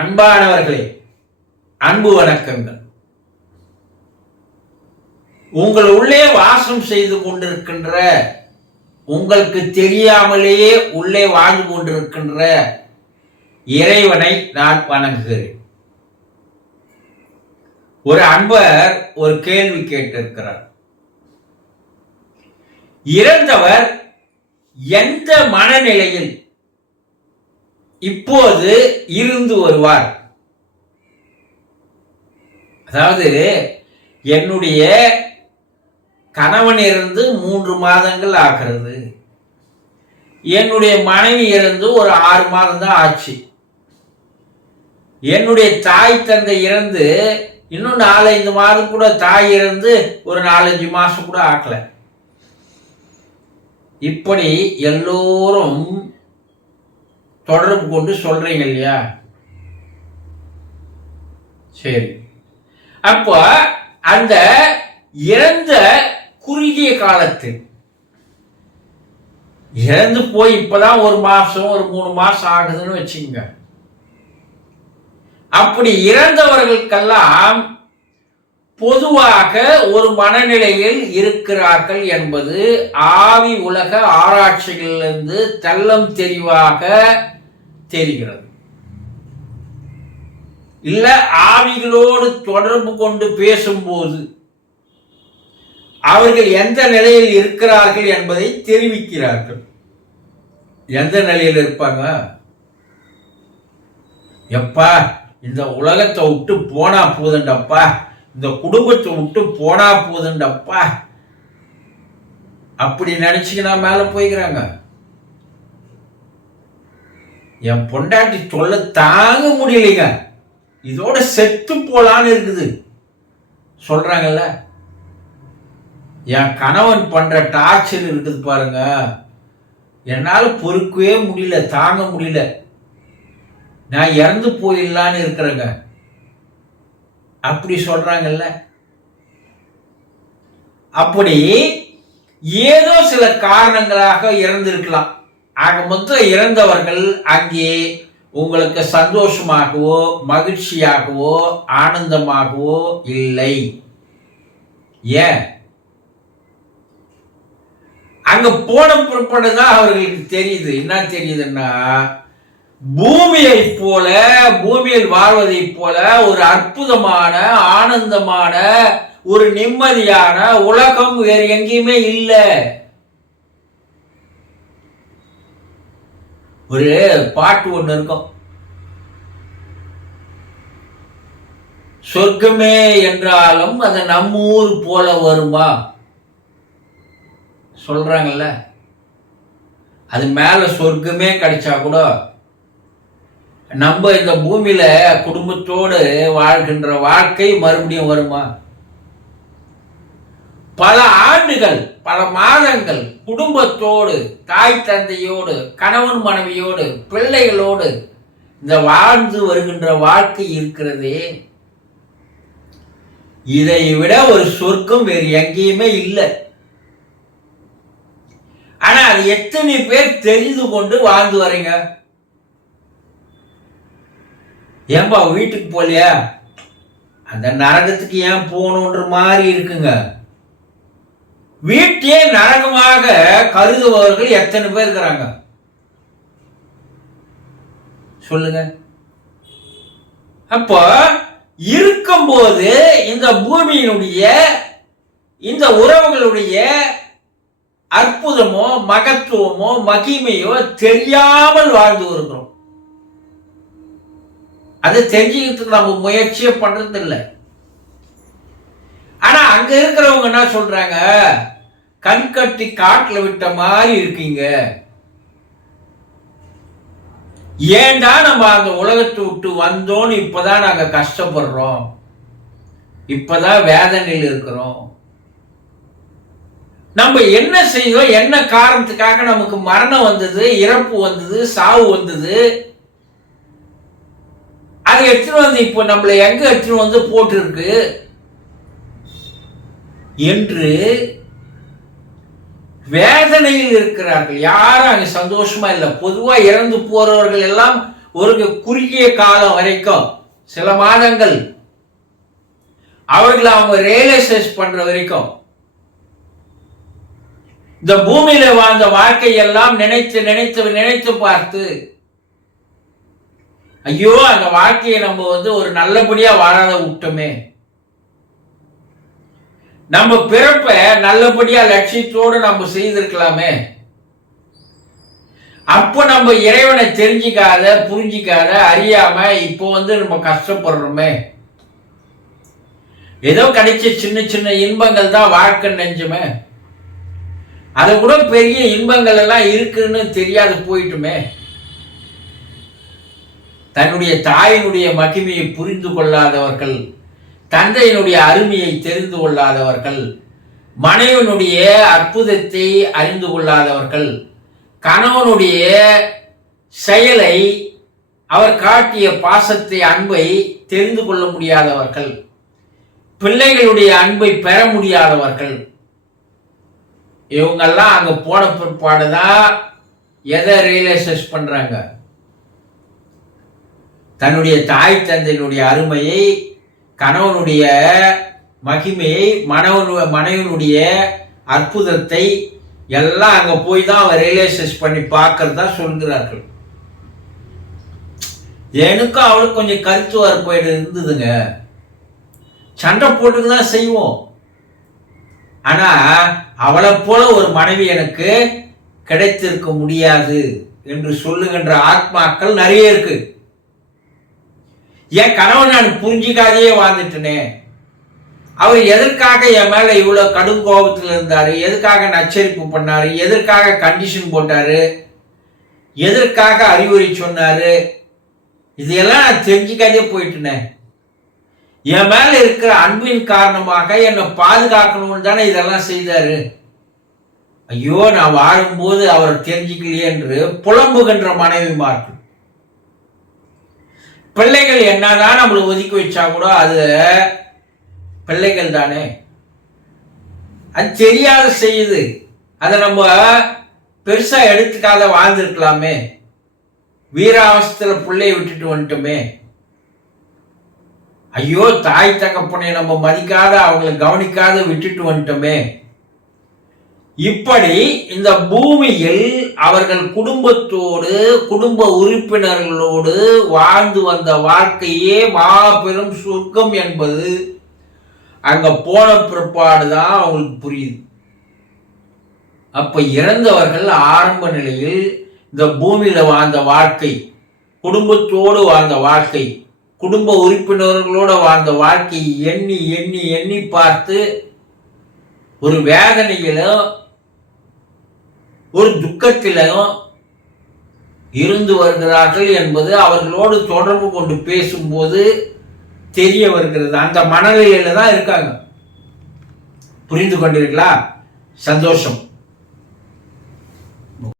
அன்பானவர்களே அன்பு வணக்கங்கள். உங்கள் உள்ளே வாசம் செய்து கொண்டிருக்கின்ற உங்களுக்கு தெரியாமலேயே உள்ளே வாழ்ந்து கொண்டிருக்கின்ற இறைவனை நான் வணங்குகிறேன். ஒரு அன்பர் ஒரு கேள்வி கேட்டிருக்கிறார். இறந்தவர் எந்த மனநிலையில் இப்போது இருந்து வருவார். அதாவது என்னுடைய கணவன் இருந்து மூன்று மாதங்கள் ஆகிறது. என்னுடைய மனைவி இறந்து ஒரு ஆறு மாதம் தான் ஆச்சு. என்னுடைய தாய் தந்தை இறந்து இன்னும் நாலஞ்சு மாதம் கூட தாய் இறந்து ஒரு நாலஞ்சு மாதம் கூட ஆக்கல. இப்படி எல்லோரும் தொடர்பு கொண்டு சொல்றீங்க இல்லையா? சரி. அப்போ அந்த இறந்த குறுகிய காலத்து இறந்து போய் இப்பதான் ஒரு மாசம் ஒரு மூணு மாசம் ஆகுதுன்னு வச்சுங்க அப்படி இறந்தவர்களுக்கெல்லாம் பொதுவாக ஒரு மனநிலையில் இருக்கிறார்கள் என்பது ஆவி உலக ஆராய்ச்சிகளிலிருந்து தெல்லம் தெளிவாக தெரிகிறது இல்ல ஆவிகளோடு தொடர்பு கொண்டு பேசும்போது அவர்கள் எந்த நிலையில் இருக்கிறார்கள் என்பதை தெரிவிக்கிறார்கள். எந்த நிலையில் இருப்பாங்க? எப்பா இந்த உலகத்தை விட்டு போனா போதுண்டப்பா. இந்த குடும்பத்தை விட்டு போனா போதுண்டப்பா. அப்படி நினைச்சுக்கினா மேலே போய்க்கிறாங்க. என் பொண்டாட்டி சொல்ல தாங்க முடியலைங்க. இதோட செத்து போலான்னு இருக்குது. சொல்றாங்கல்ல? என் கணவன் பண்ற டார்ச்சர் இருக்குது பாருங்க. என்னால் பொறுக்கவே முடியல தாங்க முடியல. நான் இறந்து போயிடலான்னு இருக்கிறேங்க. அப்படி சொல்றாங்கல்ல? அப்படி ஏதோ சில காரணங்களாக இறந்திருக்கலாம். ஆக மொத்தம் இறந்தவர்கள் அங்கே உங்களுக்கு சந்தோஷமாகவோ மகிழ்ச்சியாகவோ ஆனந்தமாகவோ இல்லை. ஏன்? அங்க போன பிற்பாடுதான் அவர்களுக்கு தெரியுது. என்ன தெரியுதுன்னா பூமியை போல பூமியில் வாழ்வதை போல ஒரு அற்புதமான ஆனந்தமான ஒரு நிம்மதியான உலகம் வேறு எங்கேயுமே இல்லை. ஒரு பாட்டு ஒன்று இருக்கும். சொர்க்கமே என்றாலும் அது நம்ம ஊர் போல வருமா சொல்றாங்கல்ல? அது மேல சொர்க்கமே கிடைச்சா கூட நம்ம இந்த பூமியில குடும்பத்தோடு வாழ்கின்ற வாழ்க்கை மறுபடியும் வருமா? பல ஆண்டுகள் பல மாதங்கள் குடும்பத்தோடு தாய் தந்தையோடு கணவன் மனைவியோடு பிள்ளைகளோடு இந்த வாழ்ந்து வருகின்ற வாழ்க்கை இருக்கிறதே. இதை விட ஒரு சொர்க்கம் வேறு எங்கேயுமே இல்லை. ஆனா அது எத்தனை பேர் தெரிந்து கொண்டு வாழ்ந்து வரீங்க ஏன்பா வீட்டுக்கு போலியா அந்த நரகத்துக்கு ஏன் போகணுன்ற மாதிரி இருக்குங்க. வீட்டையே நரகமாக கருதுபவர்கள் எத்தனை பேர் இருக்கிறாங்க? சொல்லுங்க. அப்போ இருக்கும்போது இந்த பூமியினுடைய இந்த உறவுகளுடைய அற்புதமோ மகத்துவமோ மகிமையோ தெரியாமல் வாழ்ந்து வருகிறோம். அதை தெரிஞ்சுக்கிறதுக்கு நம்ம முயற்சியே பண்றது இல்லை ஆனா அங்க இருக்கிறவங்க என்ன சொல்றாங்க? கண் கட்டி காட்டுல விட்ட மாதிரி இருக்கீங்க. ஏண்டா நம்ம அந்த உலகத்தை விட்டு வந்தோன்னு இப்பதான் நாங்க கஷ்டப்படுறோம். இப்பதான் வேதனையில் இருக்கிறோம். நம்ம என்ன செய்தோம் என்ன காரணத்துக்காக நமக்கு மரணம் வந்தது இறப்பு வந்தது சாவு வந்தது? அதை எடுத்துட்டு வந்து இப்போ நம்மளை எங்க எடுத்துட்டு வந்து போட்டிருக்கு? என்று வேதனையில் இருக்கிறார்கள். யாரும் அங்கே சந்தோஷமா இல்லை. பொதுவாக இறந்து போறவர்கள் எல்லாம் ஒரு குறுகிய காலம் வரைக்கும் சில மாதங்கள் அவர்களை அவங்க ரியலைசைஸ் பண்ற வரைக்கும் இந்த பூமியில வாழ்ந்த வாழ்க்கை எல்லாம் நினைத்து நினைத்து நினைத்து பார்த்து ஐயோ அந்த வாழ்க்கையை நம்ம வந்து ஒரு நல்லபடியா வாழாத விட்டோமே. நம்ம பிறப்ப நல்லபடியா லட்சியத்தோடு நம்ம செய்திருக்கலாமே. அப்போ நம்ம இறைவனை தெரிஞ்சிக்காத புரிஞ்சிக்காத அறியாம இப்போ வந்து நம்ம கஷ்டப்படுறோமே. ஏதோ கிடைச்ச சின்ன சின்ன இன்பங்கள் தான் வாழ்க்கை நெஞ்சுமே. அதை கூட பெரிய இன்பங்கள் எல்லாம் இருக்குன்னு தெரியாது போயிட்டுமே. தன்னுடைய தாயினுடைய மகிமையை புரிந்து கொள்ளாதவர்கள் தந்தையினுடைய அருமையை தெரிந்து கொள்ளாதவர்கள் மனைவனுடைய அற்புதத்தை அறிந்து கொள்ளாதவர்கள் கணவனுடைய செயலை அவர் காட்டிய பாசத்தை அன்பை தெரிந்து கொள்ள முடியாதவர்கள் பிள்ளைகளுடைய அன்பை பெற முடியாதவர்கள். இவங்கெல்லாம் அங்க போன பிற்பாடு தான் எதை ரியலைசஸ் பண்றாங்க? தன்னுடைய தாய் தந்தையினுடைய அருமையை கணவனுடைய மகிமையை மனவனு மனைவனுடைய அற்புதத்தை எல்லாம் அங்கே போய் தான் அவன் ரியலைசஸ் பண்ணி பார்க்கறதா சொல்கிறார்கள். எனக்கும் அவளுக்கு கொஞ்சம் கருத்து வரப்போயிடு இருந்ததுங்க. சண்டை போட்டுக்கு தான் செய்வோம். ஆனால் அவளை போல ஒரு மனைவி எனக்கு கிடைத்திருக்க முடியாது என்று சொல்லுகின்ற ஆத்மாக்கள் நிறைய இருக்குது என் கணவன் நான் புரிஞ்சிக்காதையே வாழ்ந்துட்டனே. அவர் எதற்காக என் மேலே இவ்வளோ கடும் கோபத்தில் இருந்தார்? எதுக்காக நச்சரிப்பு பண்ணார்? எதற்காக கண்டிஷன் போட்டார்? எதற்காக அறிவுரை சொன்னார்? இதையெல்லாம் நான் தெரிஞ்சுக்காதே போயிட்டுனேன் என் மேலே இருக்கிற அன்பின் காரணமாக என்னை பாதுகாக்கணும்னு தானே இதெல்லாம் செய்தார். ஐயோ நான் வாழும்போது அவர் தெரிஞ்சுக்கலையே என்று புலம்புகின்ற மனைவிமார்கள். பிள்ளைகள் என்னதான் நம்மளை ஒதுக்கி வச்சா கூட அது பிள்ளைகள் தானே? அது தெரியாத செய்யுது. அதை நம்ம பெருசா எடுத்துக்காத வாழ்ந்துருக்கலாமே. வீராவசத்துல பிள்ளைய விட்டுட்டு வந்துட்டோமே. ஐயோ தாய் தகப்பனை நம்ம மதிக்காத அவங்களை கவனிக்காத விட்டுட்டு வந்துட்டோமே. இப்படி இந்த பூமியில் அவர்கள் குடும்பத்தோடு குடும்ப உறுப்பினர்களோடு வாழ்ந்து வந்த வாழ்க்கையே மாபெரும் சொர்க்கம் என்பது அங்க போன பிற்பாடு தான் அவங்களுக்கு புரியுது. அப்ப இறந்தவர்கள் ஆரம்ப நிலையில் இந்த பூமியில வாழ்ந்த வாழ்க்கை குடும்பத்தோடு வாழ்ந்த வாழ்க்கை குடும்ப உறுப்பினர்களோட வாழ்ந்த வாழ்க்கையை எண்ணி எண்ணி எண்ணி பார்த்து ஒரு வேதனையிலும் ஒரு துக்கத்திலையும் இருந்து வருகிறார்கள் என்பது அவர்களோடு தொடர்பு கொண்டு பேசும்போது தெரிய வருகிறது. அந்த மனநிலையில தான் இருக்காங்க. புரிந்து கொண்டீர்களா? சந்தோஷம்.